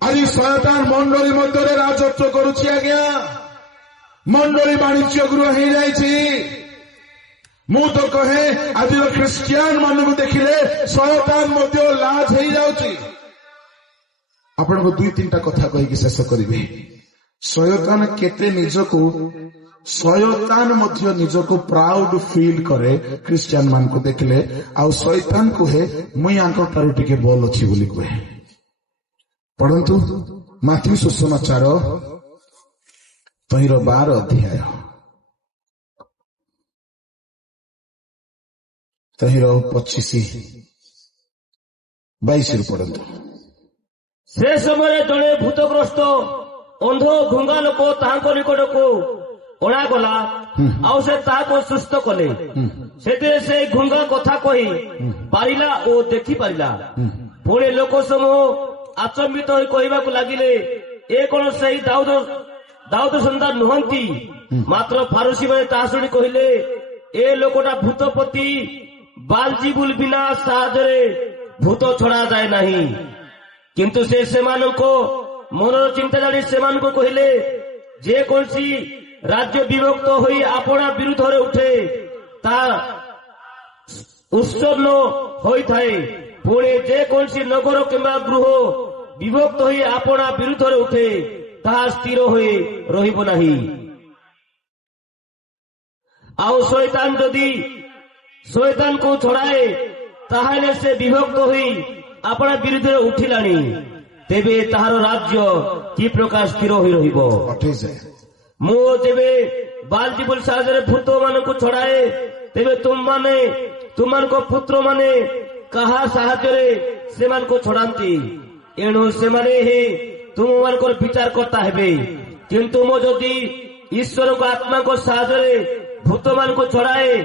आज शैतान मंडली मध्य राजत्व करुछि आज्ञा मंडली वाणिज्य गृह हो जाइछि मु तो कहे आज ख्रिस्टियान मान को देखिले शैतान मध्य लाज हो जाउछि आपण को दुई तीन टा कथा कहि शेष करिवे शैतान केते निजको शैतान मध्य निजको प्राउड फील करे क्रिश्चियन मान को देखले आ शैतान को है मुई आंको तारु टिके बोल अछि बोली कहे पढ़ंतु माथ्यू सुसमाचार 12 अध्याय 25-22 पढ़ंतु से समय जड़े भूतग्रस्त अंध घुंगा लोक ताहांको निकट को अणागला आउ से ताको सुस्थ कले से घुंगा कथा कही पारिला ओ देखी पारिला पुणे लोक समूह आचंबित होई कहबाकू लागिले ए कोन सही दाऊद संतान नुहंती मात्र फारूसी माने ता सुनी कहिले ए लोकटा भूतपति बालजीबुल बिना साहाय्य भूत छड़ा जाए नहीं किंतु से मनर चिंता जानी से कहले जे कौन राज्य विभक्त होई आपना विरुद्ध उठे ता उत्सन्न होई थाए पुणे जे कौन नगर किंबा गृह विभक्त होई आपना विरुद्ध उठे ताहा स्थिर होई रहिबो नाही आउ शैतान जदि शैतान को छड़ाए ताहाले से विभक्त होई आपना विरुद्ध उठिलानी तेबे ताहार राज्य कि प्रकार स्थिर होई रहिबो मु जेबे बालजीबुल साहाय्य भूत मान को छड़ाए तेबे तुम को पुत्र माने कहा साहाय्य से मान को छड़ाती एणु से माने ही तुम मान को विचार करता हेबे किंतु मो जदि ईश्वर को आत्मा को साहाय्य भूत मान को छड़ाए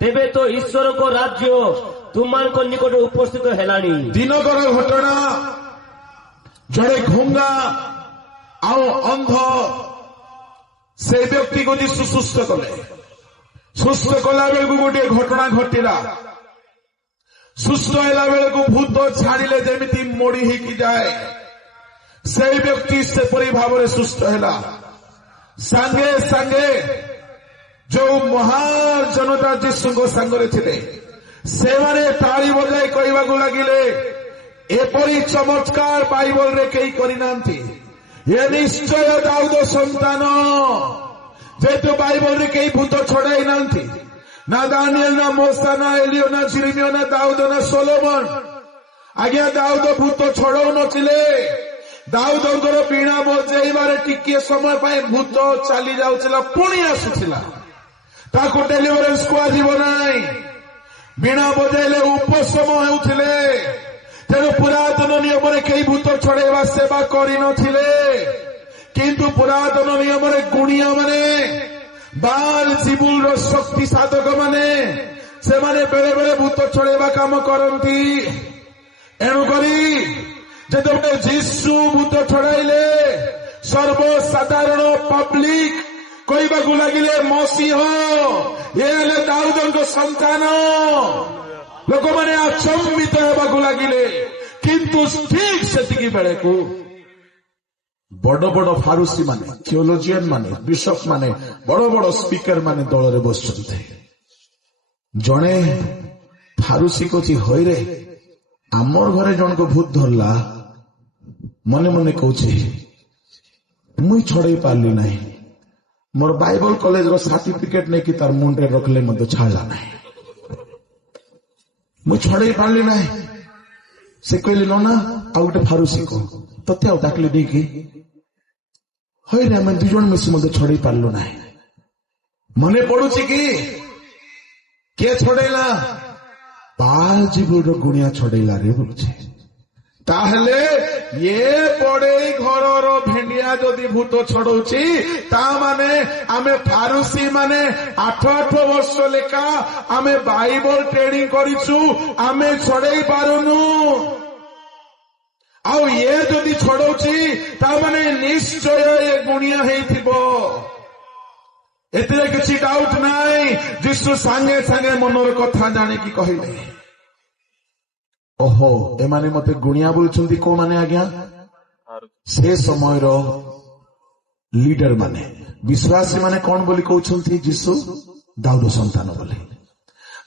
तेबे तो ईश्वर को राज्य तुम मान को निकट उपस्थित हेलानी दिनकर घटना जड़े घुंगा आओ अंध से व्यक्ति को जीशु सुस्थ कले सुस्थ कला बेलू गोटे घटना घटिला सुस्थ होला बेलू भूत छाड़िले जेमिति मोड़ी ही जाए से व्यक्ति से परी भाव में सुस्थ है सांगे सांगे जो महान जनता जीशु सांगरे थे से माने ताली बजाई कहवाकू लगिले एपरी चमत्कार बाइबल रे कई करिनांती ये निश्चय दाऊद संतान जेतु बाइबल रे कई भूत छड़ाई नांती ना दानियल ना मोसा ना एलियो ना जिरिमियो ना दाऊद ना सोलोमन आज्ञा दाऊद भूत छड़ाऊ नथिले दाऊदंकर बीणा बजाइबारे टिके समय पाए भूत चली जाउथिला पुणी आसुथिला ताको डेलिवरेंस को आजिबो नाही बीणा बजाइले उपशम हेउथिले तेणु पुरातन नियम कई भूत छड़ेवा सेवा करि नथिले किंतु पुरातन नियम गुणिया माने बालजीबुल शक्ति साधक माने से माने बेले बेले भूत छड़ेवा काम करती एणु करी जेतबे जीशु भूत छड़ाइले सर्वसाधारण पब्लिक कहबाकू लगिले मसीह ये हेले दाऊदंको संतान लोक मैंने आचंबित होगा लगिले किंतु ठीक से बेले को बड़ बड़ फारूसी माने थियोलॉजियन माने बिशप माने बड़ बड़ स्पीकर माने दल रे बसते जड़े फारूसी को हईरे आमर घरे जन को भूत धरला मने मने कहूचे मुई छड़े पार्ली नहीं मोर बाइबल कॉलेज रो सर्टिफिकेट नहीं कि तार मुंडे रखले मत छाड़ला नहीं मुझे छड़े पार्ली ना से कहले नो ना आ गोटे फारूसी को तते आ डाकले देकी हई रे मैं दुजन मिसी मते छड़े पारलो ना मने पड़ुछि कि के छड़ेला बालजीबुल गुणिया छड़ेला रे बोलछे ताहले ये बड़े घर भेंडिया जदि भूत छड़ौछि ता माने आमे फारूसी माने 8 वर्ष लेखा आमे बाइबल ट्रेनिंग करिछु आमे छड़ेई पारुनु आउ ये जदि छड़ौछि ता माने निश्चय ये गुणिया हेइथिबो एते किछि डाउट नाही जिसु संगे संगे मनर कथा जानि कि कहिले ओहो एमाने मते गुणिया बोलछन्ती को माने आज्ञा से समय लीडर माने विश्वासी माने कौन बोली कहउछंती जीसु दाऊद संतान बोली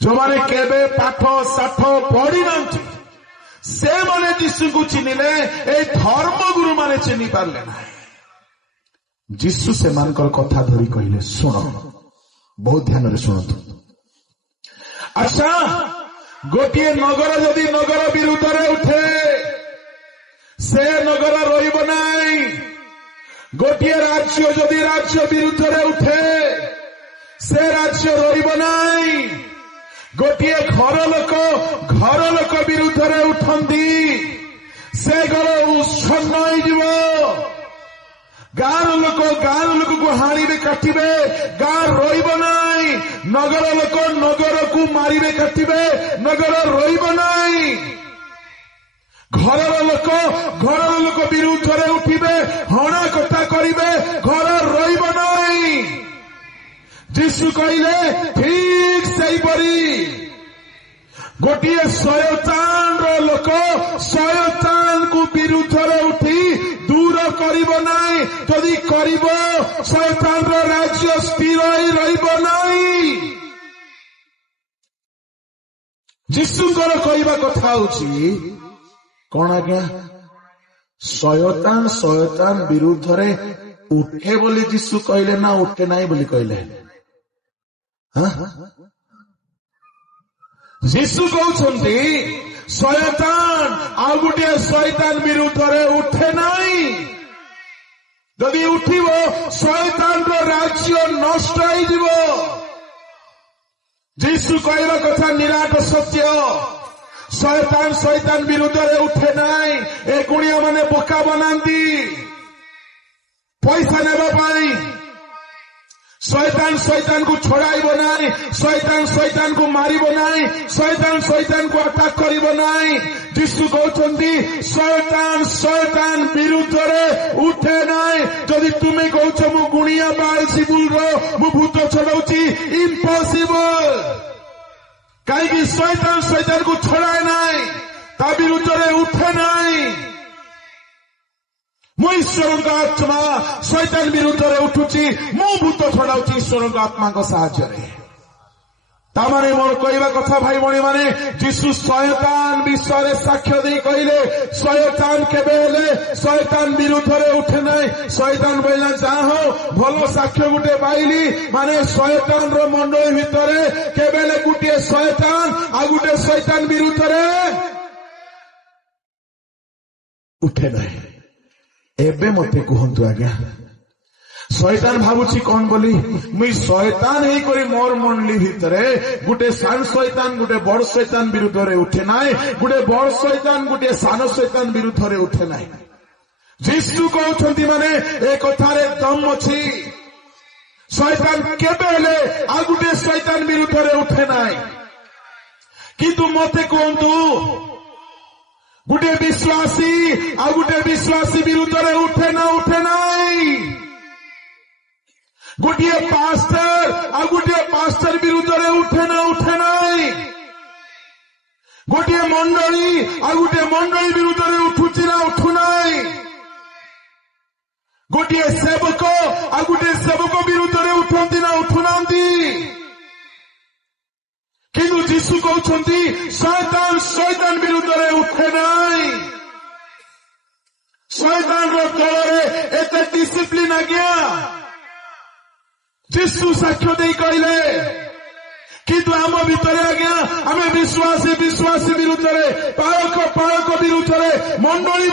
जो माने केबे पाठ साठ पढ़ी नांती से माने जीसु को चिनिले ए धर्म गुरु माने चिनी पारले ना जीसु से मानकर कथा धरी कहले सुन बहुत ध्यान रे सुनतु अच्छा गोटिए नगर जदि नगर विरुद्ध रे उठे से नगर रहिब नाही गोटिए राज्य जदि राज्य विरुद्ध रे उठे से राज्य रहिब नाही गोटिए घर लोक विरुद्ध रे उठंदी से घर उच्छन्न होइजिव गाँव लोक को हाणिबे काटिबे गाँ रहिब नाही नगर लोक नगर को मारिबे काटिबे नगर रहिब नाही घर लोक विरुद्ध रे उठिबे हणा कटा करिबे घर रहिब नाही जीशु कहले ठीक सेहीपरि गोटिए शयतान लोक शयतान को विरुद्ध रे उठी दूर करिब नाही जदि करिब शयतान राज्य स्थिर रहिब नाही जीशुଙ୍କର कहवा कथा होची कौन आज्ञा शयतान विरुद्ध रे उठे बोली जीशु कहले ना उठे नाही बोली कहले जीशु कहउछंती शयतान आ गुटे शयतान विरुद्ध रे उठे नाही जदि उठिब शयतान राज्य नष्ट होइजिव जीशु कहवा कथा निराट सत्य शयतान विरुद्ध रे उठे नाही ए गुणिया माने बोका बनांती पैसा नेबा पाई शयतान को छोड़ाइब नाही शयतान को मारिब नाही शयतान को अटैक करिब नाही जीशु कहउछंती शयतान विरुद्ध रे उठे नाही जदि तुमे कहउछ मु गुणिया बालसिबुल रो मु भूत छडौची इम्पॉसिबल कहीं शयतान को छड़ाए नाही ता विरुद्ध रे उठे नाही मु ईश्वर आत्मा शयतान विरुद्ध रे उठुची मु भूत छड़ाउची ईश्वर आत्मा को साहाय्य तामाने मोर कहवा कथा भाई भणी माने जीशु शयतान विषय साक्ष्य दे कहले शयतान केबे हेले शयतान विरुद्ध रे उठे नाही शयतान बोला जा हो भलो साक्ष्य गुटे पाइली माने शयतान रो मंडली भितरे केबेले गुटे शयतान आ गुटे शयतान विरुद्ध रे उठे नाही एबे मते कहंतु आज्ञा शयतान भावुची कौन बोली मुई शयतान ही करी मोर मंडली भितरे गुटे सान शयतान गुटे बड़ शयतान विरुद्ध रे उठे नाही गुटे बड़ शयतान गुटे सान शयतान विरुद्ध रे उठे नाही जीशु कहउछंती माने ए कथारे दम अछि शयतान केबे हेले आ गुटे शयतान विरुद्ध रे उठे नाही किंतु मते कहंतु गुटे विश्वासी आ गुटे विश्वासी विरुद्ध रे उठे नाही गोटिए पास्टर आ गोटिए पास्टर विरुद्ध रे उठे नाही गोटिए मंडली आ गोटे मंडली विरुद्ध रे उठुची ना उठु नाही गोटिए सेवक आ गोटे सेवक विरुद्ध रे उठंती ना उठु नांती किंतु जीशु कहउछंती शयतान विरुद्ध रे उठे नाही शयतान रो दल रे एते डिसिप्लिन आज्ञा जीशु साक्ष्य दे कहले किंतु आम भितर आज्ञा आम विश्वासी विरुद्ध रे पालक विरुद्ध रे मंडली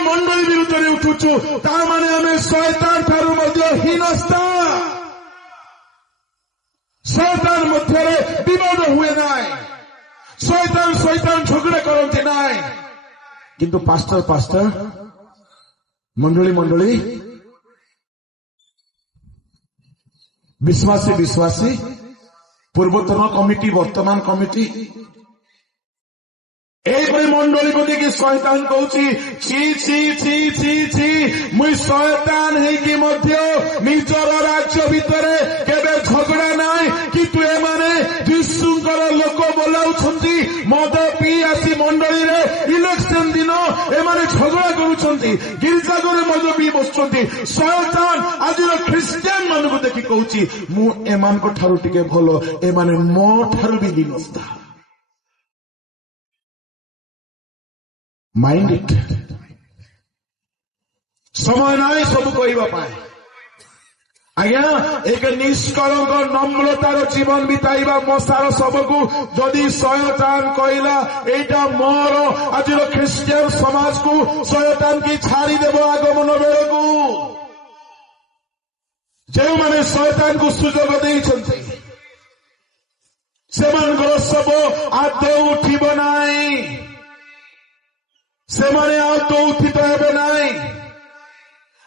विरुद्ध रे उठुचु ता माने आम शयतान ठारू मध्य हीनस्था शयतान मध्य विवाद हुए नाई शयतान झगड़ा करते नाई किंतु पास्टर मंडली विश्वासी पूर्वतन कमिटी वर्तमान कमिटी এইপରି ମଣ୍ଡଳୀକୁ ଦେଖି ଶୟତାନ କହୁଛି ଛି ଛି ଛି ଛି ଛି ମୁଇଁ ଶୟତାନ ହେଇକି ମଧ୍ୟ ନିଜର ରାଜ୍ୟ ଭିତରେ କେବେ ଝଗଡା ନାହିଁ, କିନ୍ତୁ ଏମାନେ ଯୀଶୁଙ୍କର ଲୋକ ବୋଲାଉଛନ୍ତି, ମଦ ପିଇ ଆସି ମଣ୍ଡଳୀରେ ଇଲେକ୍ସନ ଦିନ ଏମାନେ ଝଗଡା କରୁଛନ୍ତି, ଗିର୍ଜାଘରେ ମଦ ପିଇ ବସୁଛନ୍ତି। ଶୟତାନ ଆଜିର ଖ୍ରୀଷ୍ଟିଆନ ମାନଙ୍କୁ ଦେଖି କହୁଛି ମୁଁ ଏମାନଙ୍କ ଠାରୁ ଟିକେ ଭଲ, ଏମାନେ ମୋ ଠାରୁ ବି ହୀନସ୍ତା। ମାଇଣ୍ଡ ଇଟ୍। ସମୟ ନାହିଁ ସବୁ କହିବା ପାଇଁ। ଆଜ୍ଞା, ଏକ ନିଷ୍କଳଙ୍କ ନମ୍ରତାର ଜୀବନ ବିତାଇବା ମଶାର ଶବକୁ ଯଦି ଶୟତାନ କହିଲା ଏଇଟା ମୋର, ଆଜିର ଖ୍ରୀଷ୍ଟିଆନ ସମାଜକୁ ଶୟତାନ କି ଛାଡ଼ିଦେବ ଆଗମନ ବେଳକୁ। ଯେଉଁମାନେ ଶୟତାନକୁ ସୁଯୋଗ ଦେଇଛନ୍ତି ସେମାନଙ୍କର ଶବ ଆଦୌ ଉଠିବ ନାହିଁ, ସେମାନେ ଆଉ ଦୌଥିତ ହେବେ ନାହିଁ।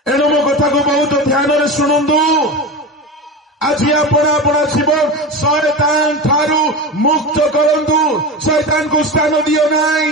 ଏଣୁ ମୋ କଥାକୁ ବହୁତ ଧ୍ୟାନରେ ଶୁଣନ୍ତୁ। ଆଜି ଆପଣ ଜୀବନ ଶୟତାନ ଠାରୁ ମୁକ୍ତ କରନ୍ତୁ। ଶୟତାନକୁ ସ୍ଥାନ ଦିଅ ନାହିଁ।